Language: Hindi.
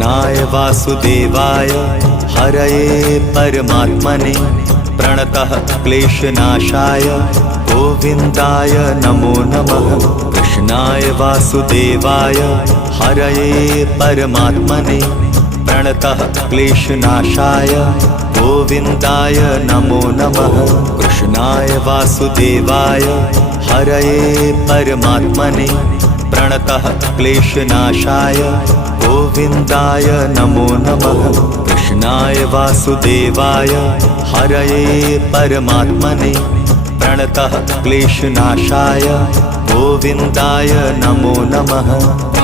कृष्णाय वासुदेवाय हरये परमात्मने प्रणतः क्लेशनाशाय गोविन्दाय नमो नमः। कृष्णाय वासुदेवाय हरये परमात्मने प्रणतः क्लेशनाशाय गोविन्दाय नमो नमः। कृष्णाय वासुदेवाय हरये परमात्मने प्रणतः क्लेशनाशाय गोविन्दाय नमो नमः। कृष्णाय वासुदेवाय हरये परमात्मने प्रणतः क्लेशनाशाय गोविन्दाय नमो नमः।